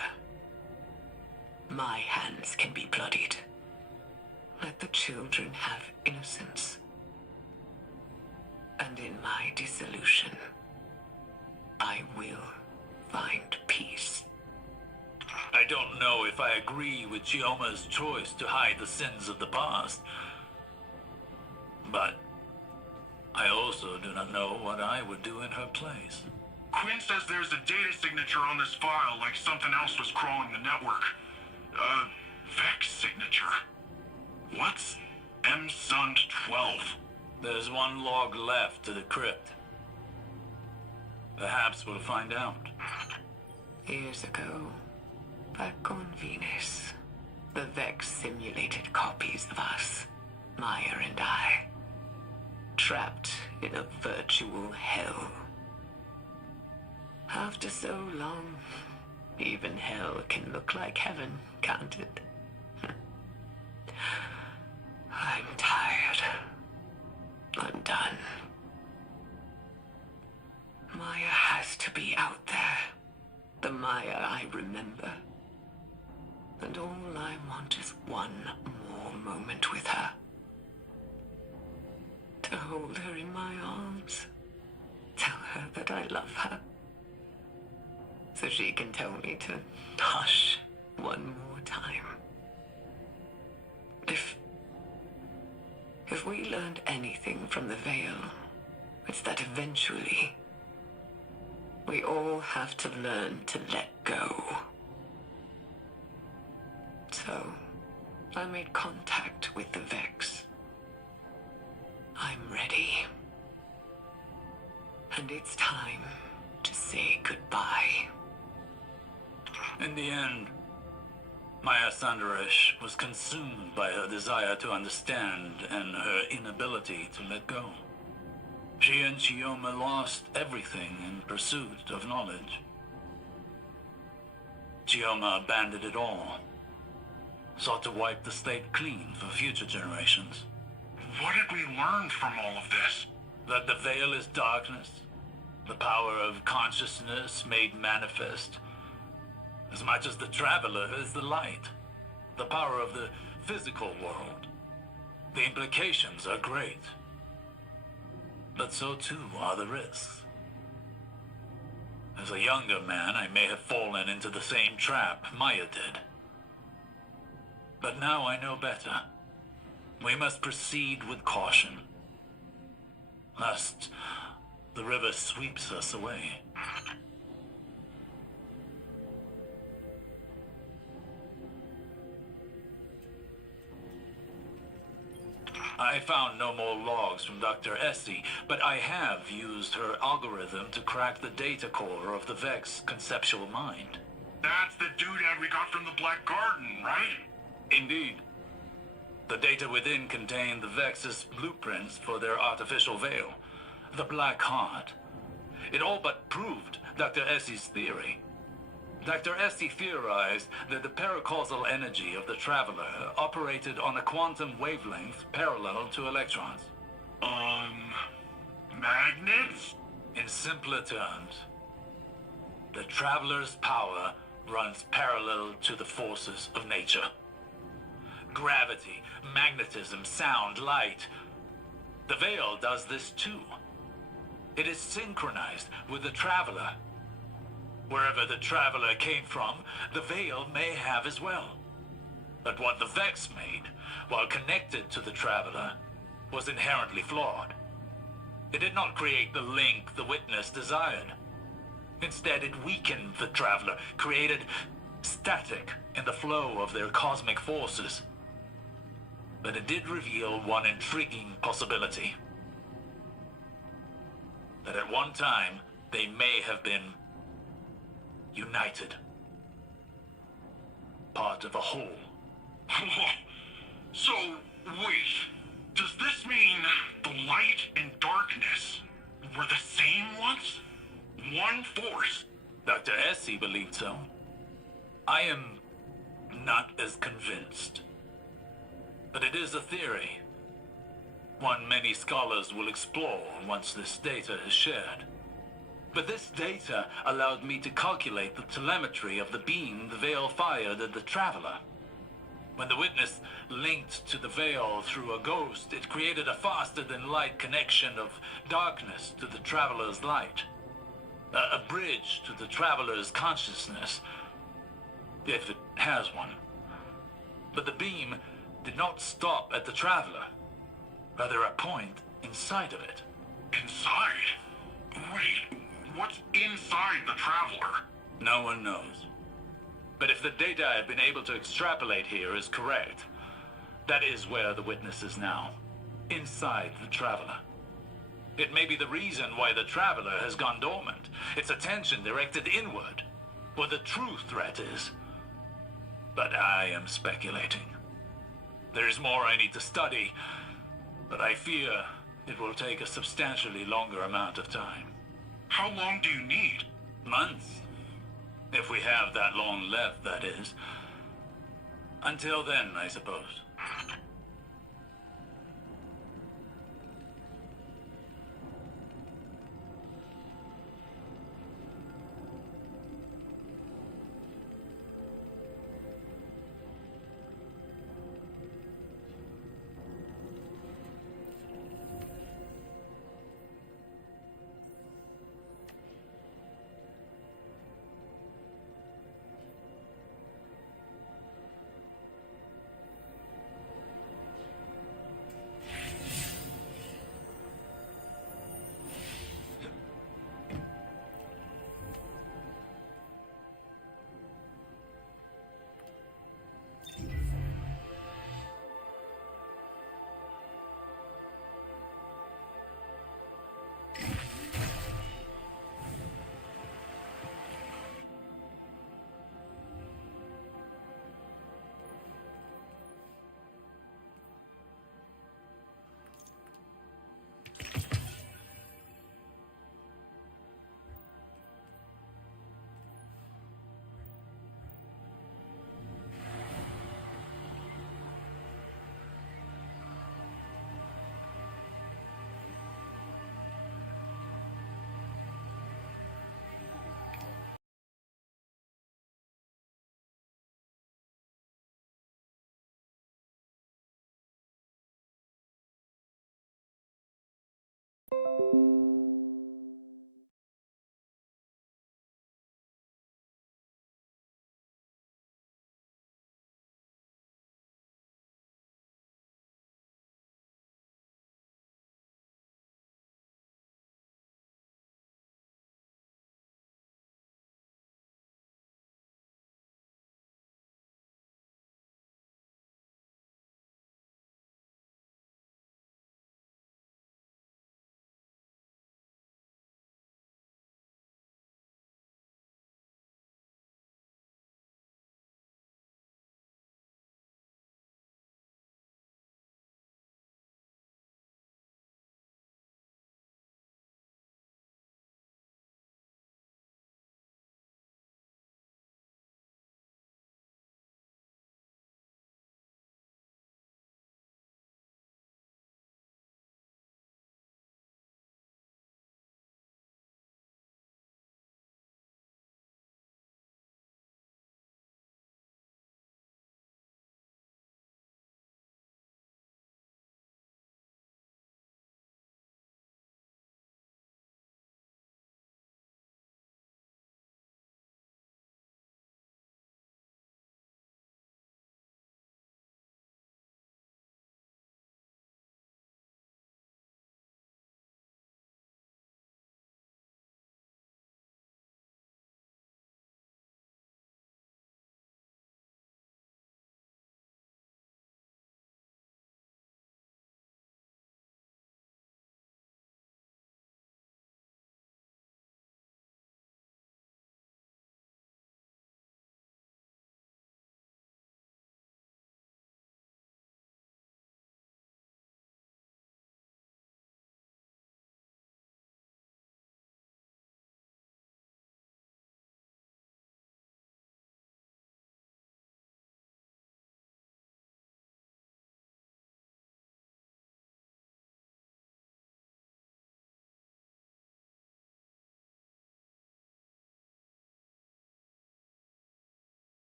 My hands can be bloodied. Let the children have innocence. And in my dissolution, I will find peace. I don't know if I agree with Chioma's choice to hide the sins of the past. But I also do not know what I would do in her place. Quinn says there's a data signature on this file, like something else was crawling the network. Vex signature. What's MSUND-12? There's 1 log left to decrypt. Perhaps we'll find out. Years ago, back on Venus, the Vex simulated copies of us, Maya and I, trapped in a virtual hell. After so long, even hell can look like heaven, can't it? I'm tired. I'm done. Maya has to be out there. The Maya I remember. And all I want is 1 more moment with her. To hold her in my arms. Tell her that I love her. So she can tell me to hush 1 more time. If we learned anything from the Veil, it's that eventually we all have to learn to let go. So, I made contact with the Vex. I'm ready. And it's time to say goodbye. In the end, Maya Sandaresh was consumed by her desire to understand and her inability to let go. She and Chioma lost everything in pursuit of knowledge. Chioma abandoned it all, sought to wipe the slate clean for future generations. What did we learn from all of this? That the Veil is darkness, the power of consciousness made manifest, as much as the Traveler is the light, the power of the physical world. The implications are great, but so too are the risks. As a younger man, I may have fallen into the same trap Maya did. But now I know better. We must proceed with caution, lest the river sweeps us away. I found no more logs from Dr. Essie, but I have used her algorithm to crack the data core of the Vex conceptual mind. That's the doodad we got from the Black Garden, right? Indeed. The data within contained the Vex's blueprints for their artificial veil, the Black Heart. It all but proved Dr. Essie's theory. Dr. Essie theorized that the paracausal energy of the Traveler operated on a quantum wavelength parallel to electrons. Magnets? In simpler terms, the Traveler's power runs parallel to the forces of nature. Gravity, magnetism, sound, light. The Veil does this too. It is synchronized with the Traveler. Wherever the Traveler came from, the Veil may have as well. But what the Vex made, while connected to the Traveler, was inherently flawed. It did not create the link the Witness desired. Instead, it weakened the Traveler, created static in the flow of their cosmic forces. But it did reveal one intriguing possibility. That at one time, they may have been united. Part of a whole. So, wait. Does this mean the light and darkness were the same once? One force? Dr. Essie believed so. I am not as convinced. But it is a theory. One many scholars will explore once this data is shared. But this data allowed me to calculate the telemetry of the beam the Veil fired at the Traveler. When the Witness linked to the Veil through a ghost, it created a faster-than-light connection of darkness to the Traveler's light. A bridge to the Traveler's consciousness, if it has one. But the beam did not stop at the Traveler, rather a point inside of it. Inside? Wait, what's inside the Traveler? No one knows. But if the data I've been able to extrapolate here is correct, that is where the Witness is now, inside the Traveler. It may be the reason why the Traveler has gone dormant, its attention directed inward, where the true threat is. But I am speculating. There is more I need to study, but I fear it will take a substantially longer amount of time. How long do you need? Months. If we have that long left, that is. Until then, I suppose.